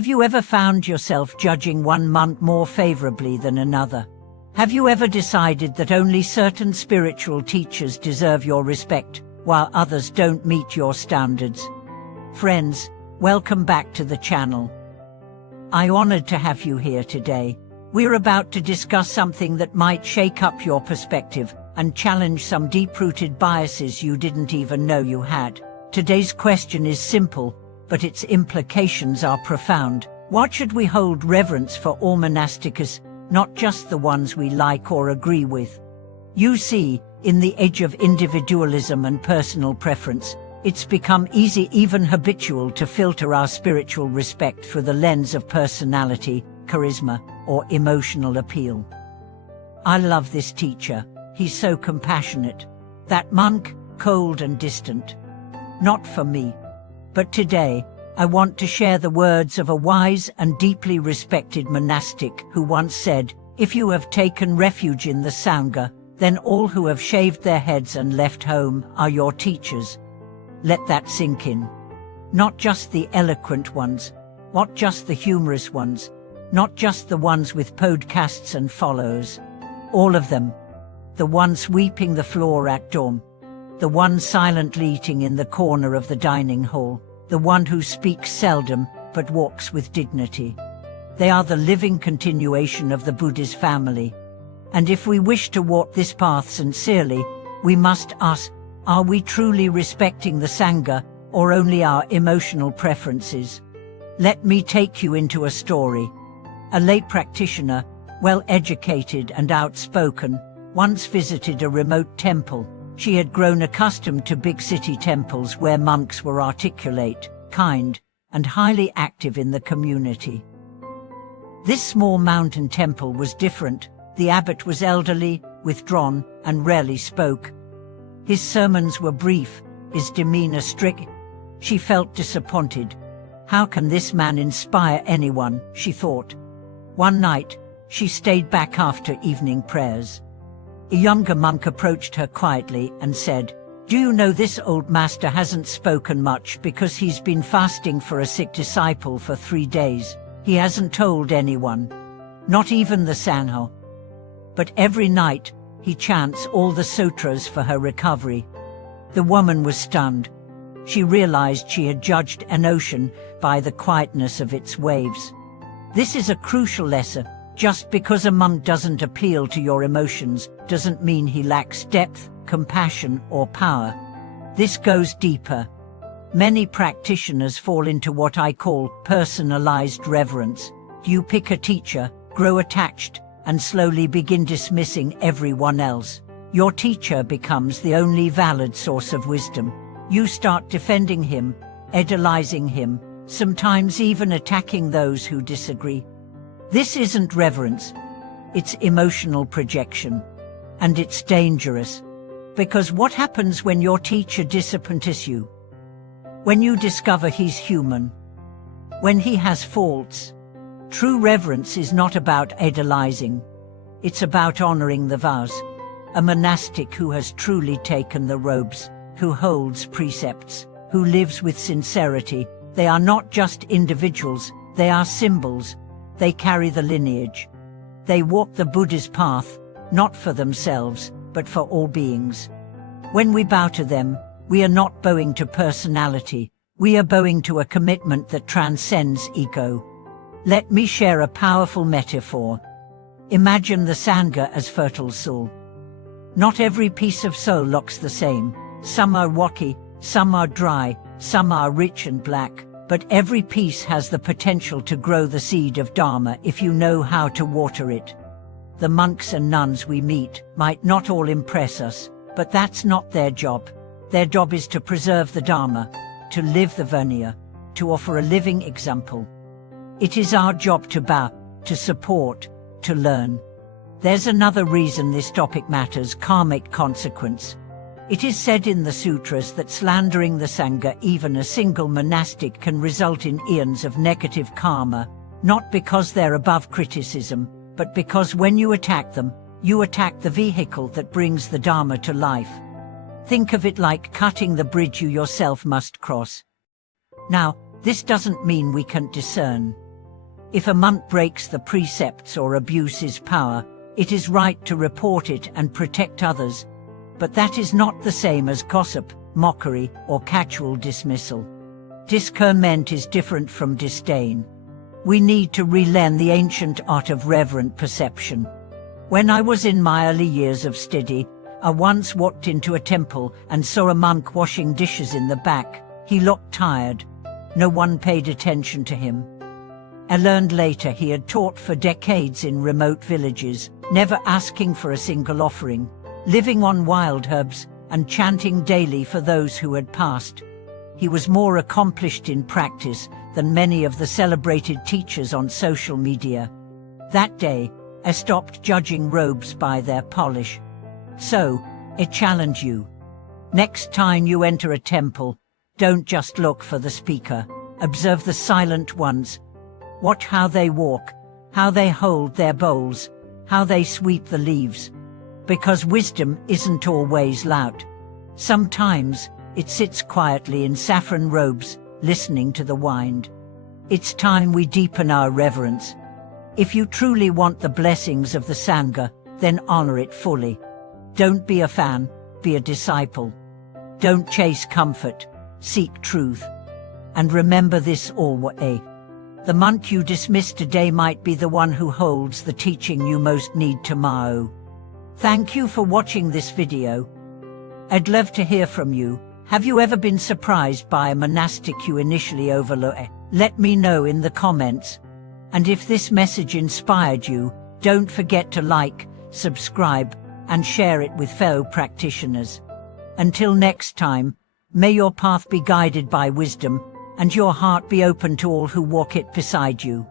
Have you ever found yourself judging one monk more favorably than another? Have you ever decided that only certain spiritual teachers deserve your respect, while others don't meet your standards? Friends, welcome back to the channel. I'm honored to have you here today. We're about to discuss something that might shake up your perspective and challenge some deep-rooted biases you didn't even know you had. Today's question is simple, but its implications are profound. What should we hold reverence for all monastics, not just the ones we like or agree with? You see, in the age of individualism and personal preference, it's become easy, even habitual, to filter our spiritual respect through the lens of personality, charisma, or emotional appeal. I love this teacher. He's so compassionate. That monk, cold and distant. Not for me. But today, I want to share the words of a wise and deeply respected monastic who once said, "If you have taken refuge in the Sangha, then all who have shaved their heads and left home are your teachers." Let that sink in. Not just the eloquent ones, not just the humorous ones, not just the ones with podcasts and follows. All of them. The one sweeping the floor at dawn. The one silently eating in the corner of the dining hall. The one who speaks seldom, but walks with dignity. They are the living continuation of the Buddhist family. And if we wish to walk this path sincerely, we must ask, are we truly respecting the Sangha, or only our emotional preferences? Let me take you into a story. A lay practitioner, well-educated and outspoken, once visited a remote temple. She had grown accustomed to big city temples where monks were articulate, kind, and highly active in the community. This small mountain temple was different. The abbot was elderly, withdrawn, and rarely spoke. His sermons were brief, his demeanor strict. She felt disappointed. How can this man inspire anyone, she thought. One night, she stayed back after evening prayers. A younger monk approached her quietly and said, "Do you know this old master hasn't spoken much because he's been fasting for a sick disciple for 3 days. He hasn't told anyone, not even the Sangha. But every night, he chants all the sutras for her recovery." The woman was stunned. She realized she had judged an ocean by the quietness of its waves. This is a crucial lesson. Just because a monk doesn't appeal to your emotions doesn't mean he lacks depth, compassion, or power. This goes deeper. Many practitioners fall into what I call personalized reverence. You pick a teacher, grow attached, and slowly begin dismissing everyone else. Your teacher becomes the only valid source of wisdom. You start defending him, idolizing him, sometimes even attacking those who disagree. This isn't reverence. It's emotional projection. And it's dangerous. Because what happens when your teacher disappoints you? When you discover he's human? When he has faults? True reverence is not about idolizing. It's about honoring the vows. A monastic who has truly taken the robes, who holds precepts, who lives with sincerity. They are not just individuals, they are symbols. They carry the lineage. They walk the Buddha's path, not for themselves, but for all beings. When we bow to them, we are not bowing to personality, we are bowing to a commitment that transcends ego. Let me share a powerful metaphor. Imagine the Sangha as fertile soil. Not every piece of soil looks the same. Some are rocky, some are dry, some are rich and black. But every piece has the potential to grow the seed of Dharma if you know how to water it. The monks and nuns we meet might not all impress us, but that's not their job. Their job is to preserve the Dharma, to live the Vinaya, to offer a living example. It is our job to bow, to support, to learn. There's another reason this topic matters: karmic consequence. It is said in the sutras that slandering the Sangha, even a single monastic, can result in eons of negative karma, not because they're above criticism, but because when you attack them, you attack the vehicle that brings the Dharma to life. Think of it like cutting the bridge you yourself must cross. Now, this doesn't mean we can't discern. If a monk breaks the precepts or abuses power, it is right to report it and protect others. But that is not the same as gossip, mockery, or casual dismissal. Discernment is different from disdain. We need to relearn the ancient art of reverent perception. When I was in my early years of study, I once walked into a temple and saw a monk washing dishes in the back. He looked tired. No one paid attention to him. I learned later he had taught for decades in remote villages, never asking for a single offering, living on wild herbs, and chanting daily for those who had passed. He was more accomplished in practice than many of the celebrated teachers on social media. That day, I stopped judging robes by their polish. So, I challenge you. Next time you enter a temple, don't just look for the speaker. Observe the silent ones. Watch how they walk, how they hold their bowls, how they sweep the leaves. Because wisdom isn't always loud. Sometimes, it sits quietly in saffron robes, listening to the wind. It's time we deepen our reverence. If you truly want the blessings of the Sangha, then honor it fully. Don't be a fan, be a disciple. Don't chase comfort, seek truth. And remember this always. The monk you dismiss today might be the one who holds the teaching you most need tomorrow. Thank you for watching this video. I'd love to hear from you. Have you ever been surprised by a monastic you initially overlooked? Let me know in the comments. And if this message inspired you, don't forget to like, subscribe, and share it with fellow practitioners. Until next time, may your path be guided by wisdom, and your heart be open to all who walk it beside you.